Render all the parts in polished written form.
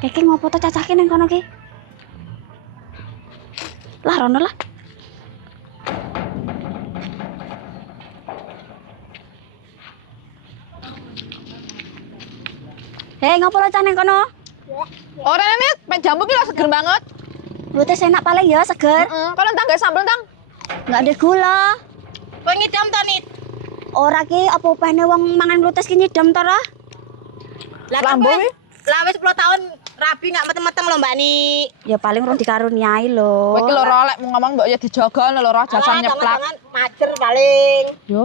Keke ngopo to cacahke ning kono ki? Lah rono lah. Hei, ngopo lo cah ning kono? Ora nih, mek jambu ki lho seger banget. Lutes enak paling ya seger. Heeh. Kalau entang gawe sambel entang. Enggak ada gula. Kowe ngidam to, Nit? Ora ki apa upahne wong mangan lutes ki nyidam to ra? Lah Lambo kowe- wi. Lah wis 10 tahun rabi nggak meteng-meteng lho Mbak Ni. Ya paling rong dikaruniai lho. Kowe ki lho lek mau ngomong mbok ya dijaga lho jasan nyeplak. Jangan macer paling. Yo.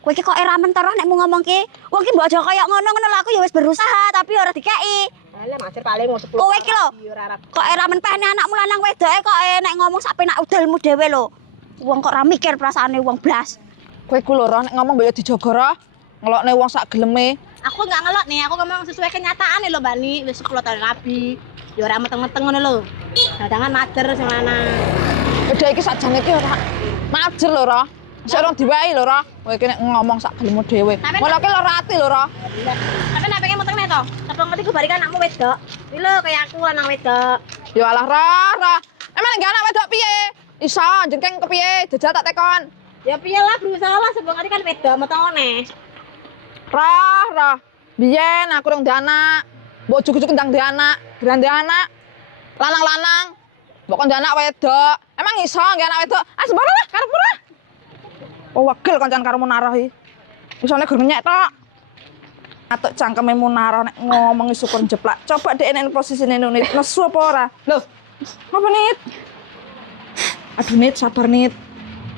Kowe ki kok eramen to nek mau ngomong ki. Wong ki mbok aja kaya ngono lho aku ya wis berusaha tapi ora dikeki. Alah macer paling mau 10. Kowe ki lho. rabi, ora rabi. Kok eramen pehne anakmu lanang wedoke kok nek ngomong sak penak udalmu dhewe lho. Wong kok ora mikir perasaane wong blas. Kowe ku lho nek ngomong mbok ya dijaga ra. Ngelokne wong sak geleme. Aku nggak ngelok nih, aku ngomong sesuai kenyataan nih lho Mbak Ni. Wis 10 tahun rabi. Ya ora meteng-meteng ngono lho. Nah, jangan macer sing lanang. Beda iki sakjane iki ora majer lho ra. Sik ora diwehi lho ra. Kowe iki nek ngomong sak gelemu dhewe. Tapi- Ngono ki lho ati lho ra. Tapi nek pengen meteng nih to. Sapa ngerti gue barikan anakmu wedok. Iki lho kayak aku lanang wedok. Ya alah ra. Emang nek anak wedok piye? Iso jengkeng kepiye? Jajal tak tekon. Ya piye lah berusaha lah sapa ngerti kan wedok metongone. Ra. Biyen aku rong duwe anak. Mbok jujuk ndang duwe anak, geran duwe anak. Lanang-lanang. Mbok kon duwe anak wedok. Emang iso nggih anak wedok? Ah sembarang lah karepmu lah. Oh wegel kancan karo Munarah iki. Isone gur ngenyek tok. Atuk cangkeme Munarah nek ngomong syukur jeplak. Coba dhek nek posisine Nit, nesu apa ora? Loh. Apa Nit? Aduh Nit, sabar Nit.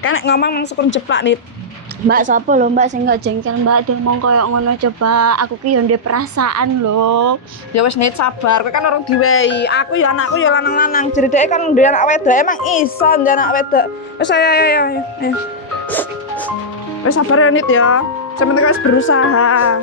Kan nek ngomong syukur jeplak Nit. Mbak sapa lho Mbak sing gak jengkel Mbak dia ngomong koyo ngono coba. Aku ki yo ndek perasaan lho. Ya wis Nit sabar, kowe kan orang diwehi. Aku ya anakku ya lanang-lanang. Jerideke kan duwe anak wedok, emang iso duwe anak wedok. Wis ayo. Wis sabar ya Nit ya. Sampe wis berusaha.